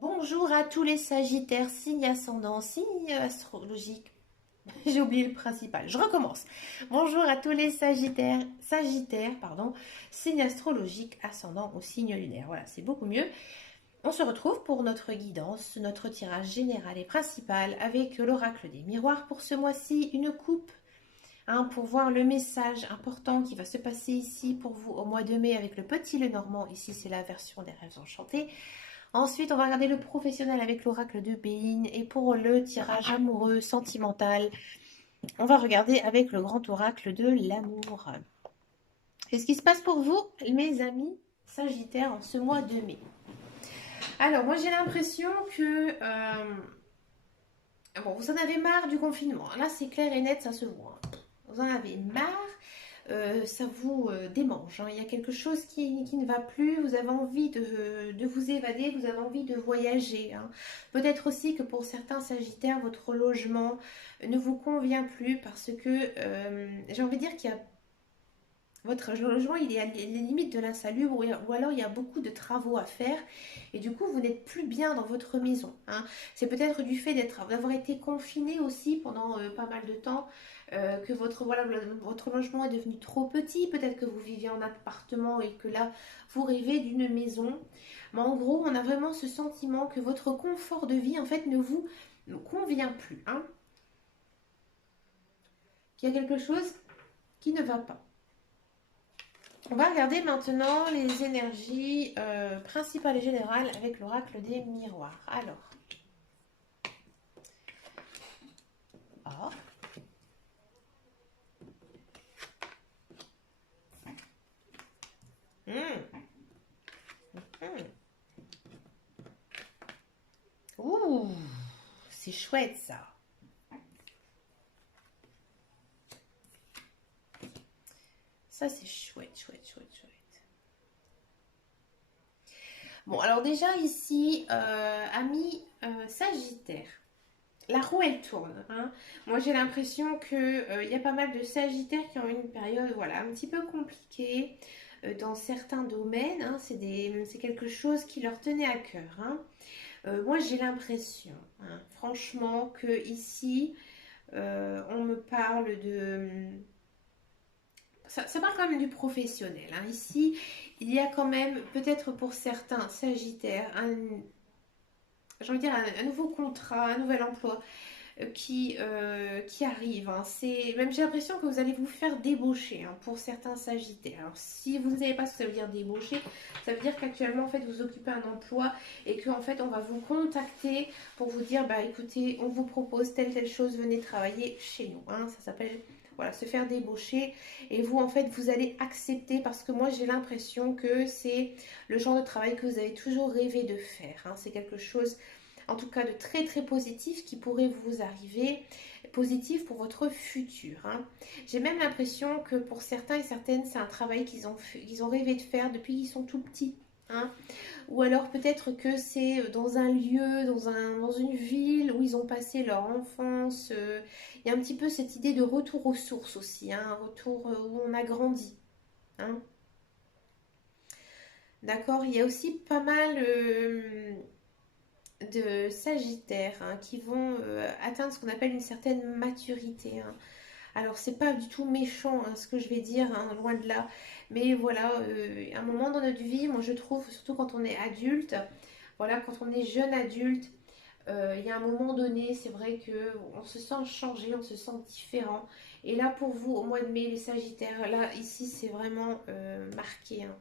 Bonjour à tous les Sagittaires, signe ascendant, signe astrologique. J'ai oublié le principal. Je recommence. Bonjour à tous les Sagittaires, pardon, signe astrologique, ascendant ou signe lunaire. Voilà, c'est beaucoup mieux. On se retrouve pour notre guidance, notre tirage général et principal avec l'oracle des miroirs pour ce mois-ci, une coupe. Pour voir le message important qui va se passer ici pour vous au mois de mai avec le petit Lenormand. Ici, c'est la version des rêves enchantés. Ensuite, on va regarder le professionnel avec l'oracle de Béline. Et pour le tirage amoureux, sentimental, on va regarder avec le grand oracle de l'amour. Qu'est-ce qui se passe pour vous, mes amis Sagittaires, en ce mois de mai? Alors, moi, j'ai l'impression que... bon, vous en avez marre du confinement. Là, c'est clair et net, ça se voit. Vous en avez marre. Ça vous démange, hein. Il y a quelque chose qui ne va plus, vous avez envie de vous évader, vous avez envie de voyager, hein. Peut-être aussi que pour certains Sagittaires, votre logement ne vous convient plus parce que j'ai envie de dire qu'il y a votre logement, il est à les limites de l'insalubre ou alors il y a beaucoup de travaux à faire et du coup vous n'êtes plus bien dans votre maison, hein. C'est peut-être du fait d'avoir été confiné aussi pendant pas mal de temps, que votre logement est devenu trop petit. Peut-être que vous viviez en appartement et que là vous rêvez d'une maison. Mais en gros, on a vraiment ce sentiment que votre confort de vie en fait ne vous convient plus, hein. Il y a quelque chose qui ne va pas. On va regarder maintenant les énergies principales et générales avec l'oracle des miroirs. Alors, ah, hum, hum. Ouh, c'est chouette ça. Ça c'est chouette, chouette, chouette, chouette. Bon, alors déjà ici, amis Sagittaire. La roue elle tourne, hein. Moi j'ai l'impression que y a pas mal de Sagittaires qui ont eu une période voilà, un petit peu compliquée dans certains domaines, hein. C'est quelque chose qui leur tenait à cœur, hein. Moi j'ai l'impression, hein, franchement, que ici on me parle de... Ça parle quand même du professionnel, hein. Ici, il y a quand même, peut-être pour certains Sagittaires, j'ai envie de dire un nouveau contrat, un nouvel emploi qui arrive, hein. Même j'ai l'impression que vous allez vous faire débaucher, hein, pour certains Sagittaires. Alors si vous ne savez pas ce que ça veut dire débaucher, ça veut dire qu'actuellement en fait vous occupez un emploi et qu'en fait on va vous contacter pour vous dire bah écoutez on vous propose telle chose, venez travailler chez nous, hein. Ça s'appelle voilà, se faire débaucher et vous en fait vous allez accepter parce que moi j'ai l'impression que c'est le genre de travail que vous avez toujours rêvé de faire, hein. C'est quelque chose en tout cas de très très positif qui pourrait vous arriver, positif pour votre futur, hein. J'ai même l'impression que pour certains et certaines, c'est un travail qu'ils ont rêvé de faire depuis qu'ils sont tout petits, hein. Ou alors peut-être que c'est dans un lieu, dans une ville où ils ont passé leur enfance. Il y a un petit peu cette idée de retour aux sources aussi, hein, un retour où on a grandi, hein. D'accord, il y a aussi pas mal de Sagittaires, hein, qui vont atteindre ce qu'on appelle une certaine maturité, hein. Alors c'est pas du tout méchant, hein, ce que je vais dire, hein, loin de là, mais voilà, un moment dans notre vie, moi je trouve, surtout quand on est adulte, voilà, quand on est jeune adulte, il y a un moment donné, c'est vrai que on se sent changé, on se sent différent. Et là, pour vous, au mois de mai, les Sagittaires, là, ici, c'est vraiment marqué, hein.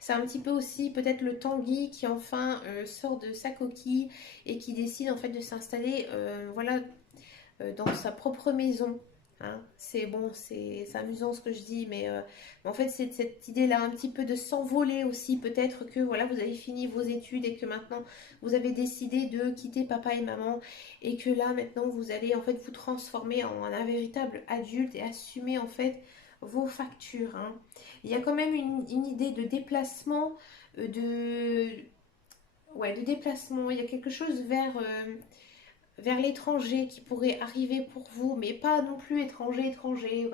C'est un petit peu aussi peut-être le Tanguy qui enfin sort de sa coquille et qui décide en fait de s'installer, voilà, dans sa propre maison, hein. C'est bon, c'est amusant ce que je dis, mais en fait, c'est cette idée-là, un petit peu de s'envoler aussi. Peut-être que voilà, vous avez fini vos études et que maintenant vous avez décidé de quitter papa et maman, et que là maintenant vous allez en fait vous transformer en un véritable adulte et assumer en fait vos factures, hein. Il y a quand même une idée de déplacement, de ouais, de déplacement. Il y a quelque chose vers l'étranger qui pourrait arriver pour vous, mais pas non plus étranger,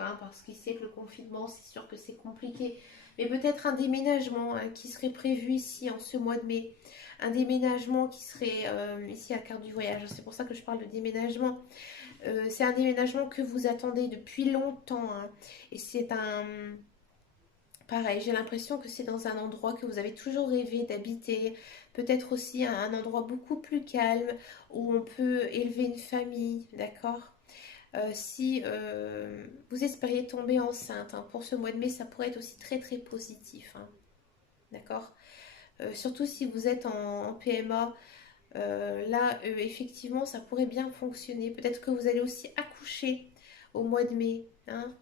hein, parce qu'il sait que le confinement, c'est sûr que c'est compliqué. Mais peut-être un déménagement, hein, qui serait prévu ici en ce mois de mai. un déménagement qui serait ici à la carte du voyage. C'est pour ça que je parle de déménagement. C'est un déménagement que vous attendez depuis longtemps, hein. Et c'est un... Pareil, j'ai l'impression que c'est dans un endroit que vous avez toujours rêvé d'habiter. Peut-être aussi un endroit beaucoup plus calme où on peut élever une famille, d'accord? Si vous espériez tomber enceinte, hein, pour ce mois de mai, ça pourrait être aussi très très positif, hein, d'accord? Surtout si vous êtes en PMA, là, effectivement, ça pourrait bien fonctionner. Peut-être que vous allez aussi accoucher au mois de mai, hein.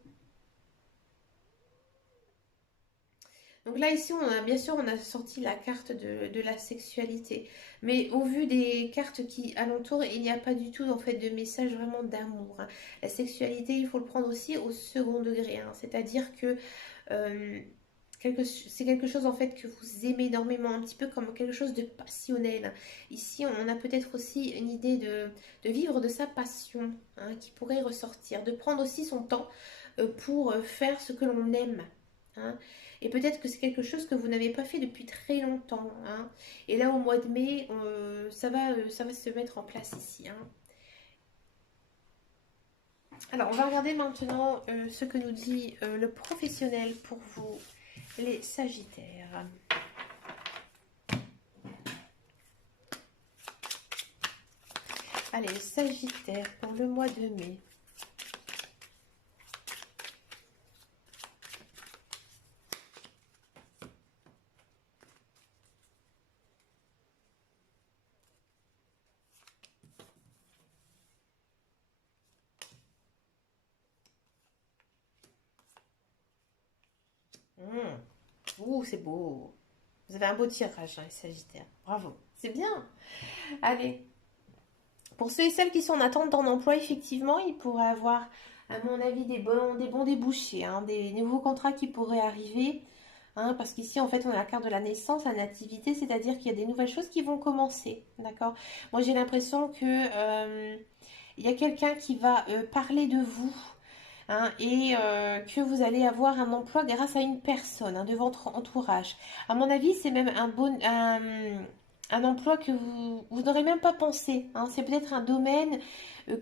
Donc là, ici, on a bien sûr, on a sorti la carte de la sexualité. Mais au vu des cartes qui alentourent, il n'y a pas du tout en fait de message vraiment d'amour, hein. La sexualité, il faut le prendre aussi au second degré, hein. C'est-à-dire que euh, c'est quelque chose en fait que vous aimez énormément, un petit peu comme quelque chose de passionnel. Ici, on a peut-être aussi une idée de vivre de sa passion, hein, qui pourrait ressortir, de prendre aussi son temps pour faire ce que l'on aime, hein. Et peut-être que c'est quelque chose que vous n'avez pas fait depuis très longtemps, hein. Et là, au mois de mai, ça va se mettre en place ici, hein. Alors, on va regarder maintenant ce que nous dit le professionnel pour vous, les Sagittaires. Allez, les Sagittaires pour le mois de mai. Ouh, c'est beau. Vous avez un beau tirage, hein, les Sagittaires. Bravo. C'est bien. Allez. Pour ceux et celles qui sont en attente d'un emploi, effectivement, ils pourraient avoir, à mon avis, des bons débouchés, hein, des nouveaux contrats qui pourraient arriver, hein, parce qu'ici, en fait, on a la carte de la naissance, la nativité, c'est-à-dire qu'il y a des nouvelles choses qui vont commencer, d'accord? Moi, j'ai l'impression que il y a quelqu'un qui va parler de vous, hein, et que vous allez avoir un emploi grâce à une personne, hein, de votre entourage. À mon avis, c'est même un emploi que vous n'aurez même pas pensé, hein. C'est peut-être un domaine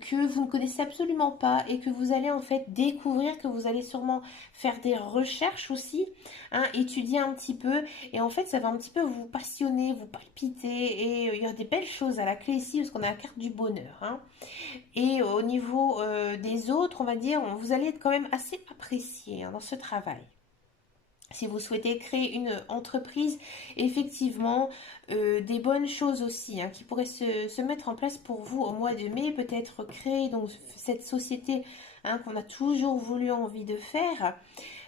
que vous ne connaissez absolument pas et que vous allez en fait découvrir, que vous allez sûrement faire des recherches aussi, hein, étudier un petit peu. Et en fait, ça va un petit peu vous passionner, vous palpiter. Et il y a des belles choses à la clé ici parce qu'on a la carte du bonheur, hein. Et au niveau des autres, on va dire, vous allez être quand même assez apprécié, hein, dans ce travail. Si vous souhaitez créer une entreprise, effectivement, des bonnes choses aussi, hein, qui pourraient se mettre en place pour vous au mois de mai, peut-être créer donc cette société, hein, qu'on a toujours voulu envie de faire.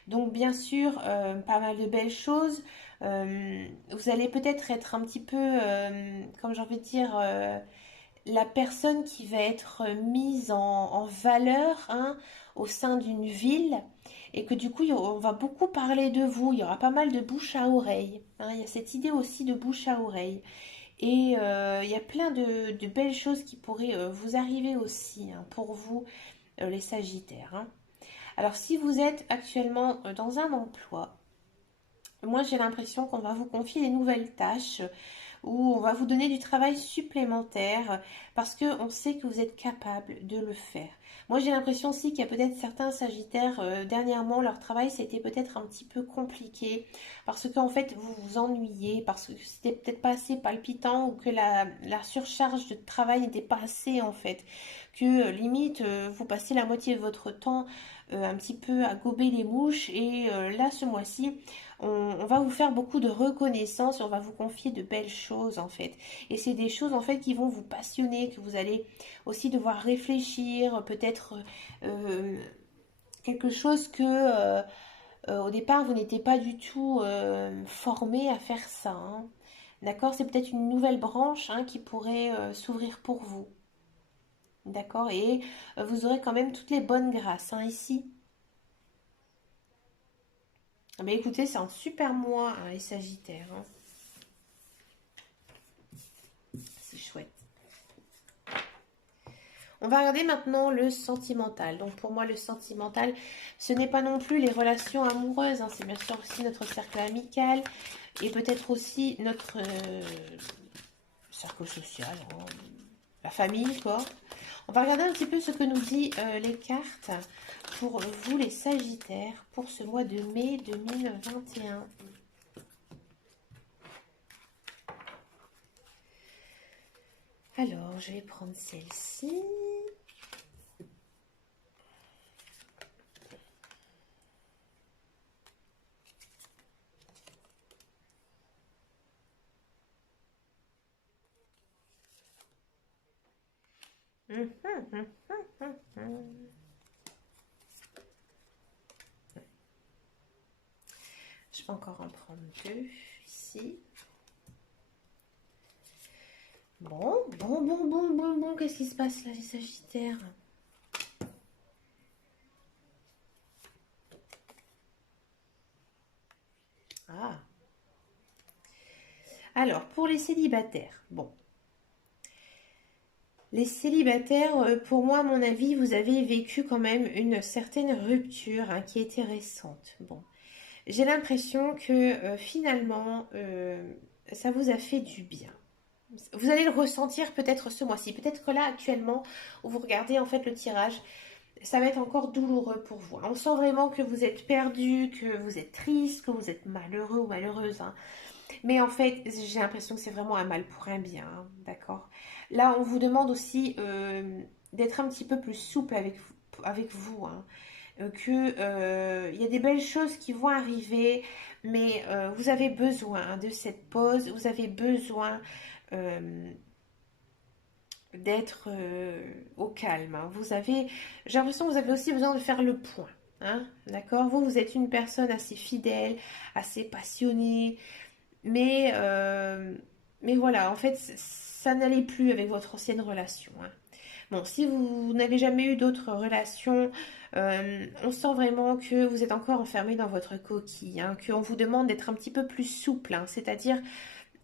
Donc bien sûr, pas mal de belles choses. Vous allez peut-être être un petit peu, comme j'ai envie de dire, la personne qui va être mise en valeur, hein, au sein d'une ville, et que du coup on va beaucoup parler de vous, il y aura pas mal de bouche à oreille, hein. Il y a cette idée aussi de bouche à oreille, et il y a plein de belles choses qui pourraient vous arriver aussi, hein, pour vous, les Sagittaires, hein. Alors si vous êtes actuellement dans un emploi, moi j'ai l'impression qu'on va vous confier des nouvelles tâches, où on va vous donner du travail supplémentaire parce qu'on sait que vous êtes capable de le faire. Moi, j'ai l'impression aussi qu'il y a peut-être certains Sagittaires, dernièrement, leur travail, c'était peut-être un petit peu compliqué parce qu'en fait, vous vous ennuyez, parce que c'était peut-être pas assez palpitant ou que la surcharge de travail n'était pas assez, en fait. Que limite, vous passez la moitié de votre temps un petit peu à gober les mouches et là, ce mois-ci, on va vous faire beaucoup de reconnaissance et on va vous confier de belles choses en fait. Et c'est des choses en fait qui vont vous passionner, que vous allez aussi devoir réfléchir, peut-être quelque chose que au départ vous n'étiez pas du tout formé à faire ça, hein. D'accord? C'est peut-être une nouvelle branche, hein, qui pourrait s'ouvrir pour vous. D'accord? Et vous aurez quand même toutes les bonnes grâces, hein, ici. Ah bah écoutez, c'est un super mois, hein, les Sagittaires, hein. C'est chouette. On va regarder maintenant le sentimental. Donc pour moi, le sentimental, ce n'est pas non plus les relations amoureuses, hein. C'est bien sûr aussi notre cercle amical et peut-être aussi notre cercle social, hein, la famille, quoi. On va regarder un petit peu ce que nous dit les cartes pour vous, les Sagittaires, pour ce mois de mai 2021. Alors, je vais prendre celle-ci. Je vais encore en prendre deux ici. Bon, qu'est-ce qui se passe là, les Sagittaires? Ah. Alors, pour les célibataires, bon. Les célibataires, pour moi, à mon avis, vous avez vécu quand même une certaine rupture hein, qui était récente. Bon, j'ai l'impression que finalement, ça vous a fait du bien. Vous allez le ressentir peut-être ce mois-ci. Peut-être que là, actuellement, où vous regardez en fait le tirage, ça va être encore douloureux pour vous. On sent vraiment que vous êtes perdu, que vous êtes triste, que vous êtes malheureux ou malheureuse. Hein. Mais en fait, j'ai l'impression que c'est vraiment un mal pour un bien, hein, d'accord? Là, on vous demande aussi d'être un petit peu plus souple avec vous, hein. Il y a des belles choses qui vont arriver, mais vous avez besoin hein, de cette pause, vous avez besoin euh, d'être au calme. Hein. J'ai l'impression que vous avez aussi besoin de faire le point, hein, d'accord? Vous êtes une personne assez fidèle, assez passionnée, mais, euh, mais voilà, en fait, ça n'allait plus avec votre ancienne relation. Hein. Bon, si vous n'avez jamais eu d'autres relations, on sent vraiment que vous êtes encore enfermé dans votre coquille, hein, qu'on vous demande d'être un petit peu plus souple, hein, c'est-à-dire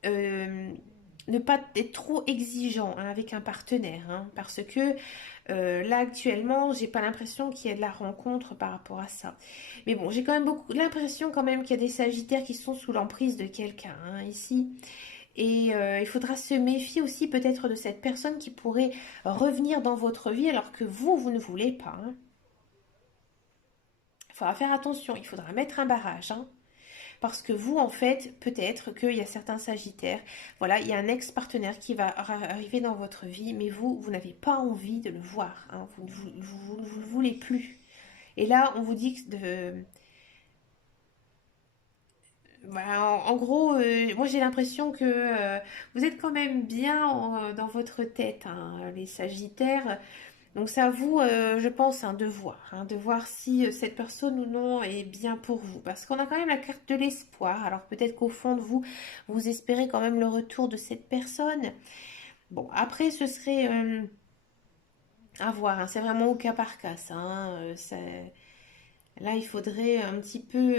euh, ne pas être trop exigeant hein, avec un partenaire, hein, parce que là actuellement, j'ai pas l'impression qu'il y ait de la rencontre par rapport à ça. Mais bon, j'ai quand même beaucoup l'impression quand même qu'il y a des Sagittaires qui sont sous l'emprise de quelqu'un hein, ici. Et il faudra se méfier aussi peut-être de cette personne qui pourrait revenir dans votre vie alors que vous ne voulez pas. Hein. Il faudra faire attention, il faudra mettre un barrage. Hein. Parce que vous, en fait, peut-être qu'il y a certains Sagittaires, voilà, il y a un ex-partenaire qui va arriver dans votre vie, mais vous n'avez pas envie de le voir. Hein. Vous ne le voulez plus. Et là, on vous dit voilà, en gros, moi j'ai l'impression que vous êtes quand même bien dans votre tête, hein, les Sagittaires. Donc c'est à vous, je pense, hein, de voir si cette personne ou non est bien pour vous. Parce qu'on a quand même la carte de l'espoir. Alors peut-être qu'au fond de vous, vous espérez quand même le retour de cette personne. Bon, après, ce serait à voir. Hein, c'est vraiment au cas par cas, ça. Hein, là, il faudrait un petit peu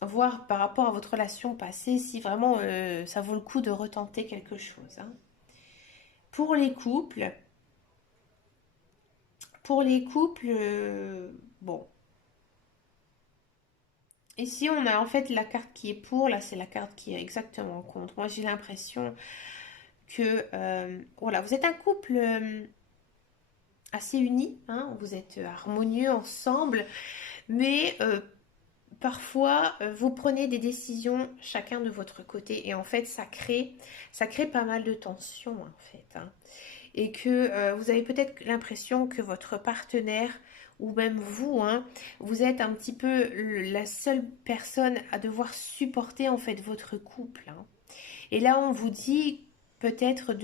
voir par rapport à votre relation passée si vraiment ça vaut le coup de retenter quelque chose. Hein. Pour les couples, bon, ici on a en fait la carte qui est pour, là c'est la carte qui est exactement contre. Moi j'ai l'impression que voilà, vous êtes un couple assez uni, hein, vous êtes harmonieux ensemble, mais parfois vous prenez des décisions chacun de votre côté et en fait ça crée pas mal de tensions en fait. Hein. Et que vous avez peut-être l'impression que votre partenaire ou même vous, hein, vous êtes un petit peu la seule personne à devoir supporter en fait votre couple. Hein. Et là, on vous dit peut-être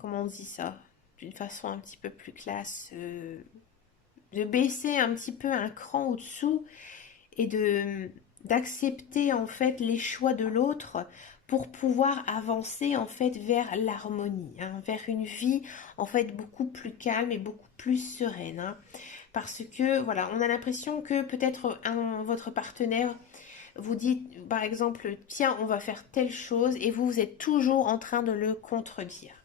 comment on dit ça, d'une façon un petit peu plus classe, de baisser un petit peu un cran au-dessous et d'accepter en fait les choix de l'autre pour pouvoir avancer en fait vers l'harmonie, hein, vers une vie en fait beaucoup plus calme et beaucoup plus sereine. Hein. Parce que voilà, on a l'impression que peut-être votre partenaire vous dit par exemple tiens on va faire telle chose et vous êtes toujours en train de le contredire.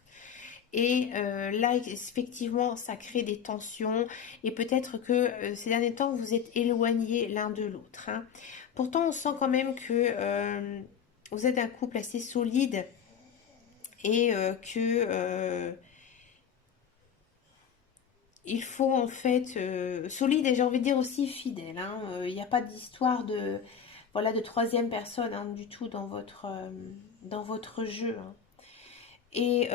Et là, effectivement, ça crée des tensions et peut-être que ces derniers temps, vous êtes éloignés l'un de l'autre. Hein. Pourtant, on sent quand même que vous êtes un couple assez solide et que il faut en fait solide et j'ai envie de dire aussi fidèle. Hein. Il n'y a pas d'histoire de voilà de troisième personne hein, du tout dans votre jeu. Hein. Et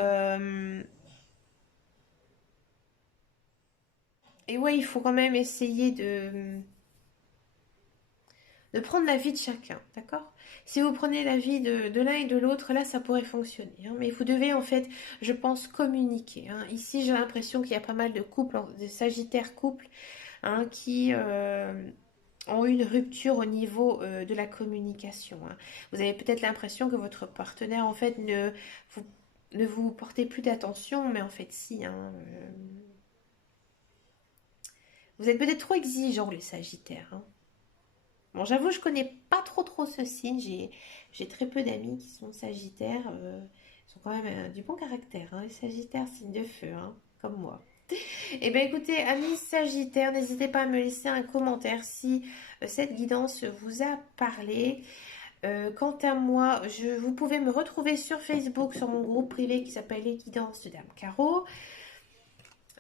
et ouais, il faut quand même essayer de prendre l'avis de chacun, d'accord? Si vous prenez l'avis de l'un et de l'autre, là, ça pourrait fonctionner. Hein, mais vous devez, en fait, je pense, communiquer. Hein. Ici, j'ai l'impression qu'il y a pas mal de couples, de sagittaires couples, hein, qui ont eu une rupture au niveau de la communication. Hein. Vous avez peut-être l'impression que votre partenaire, en fait, vous, ne vous portez plus d'attention, mais en fait, si. Hein, vous êtes peut-être trop exigeant, les sagittaires. Hein. Bon, j'avoue, je connais pas trop ce signe. J'ai très peu d'amis qui sont sagittaires. Ils ont quand même du bon caractère. Hein. Les sagittaires, signe de feu, hein, comme moi. Eh bien, écoutez, amis sagittaires, n'hésitez pas à me laisser un commentaire si cette guidance vous a parlé. Quant à moi, vous pouvez me retrouver sur Facebook, sur mon groupe privé qui s'appelle Les Guidances de Dame Caro.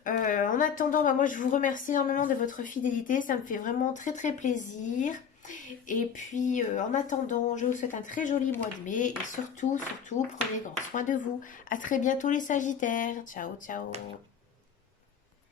En attendant, bah, moi je vous remercie énormément de votre fidélité, ça me fait vraiment très plaisir. Et puis en attendant, je vous souhaite un très joli mois de mai et surtout, prenez grand soin de vous. À très bientôt les Sagittaires. Ciao, ciao.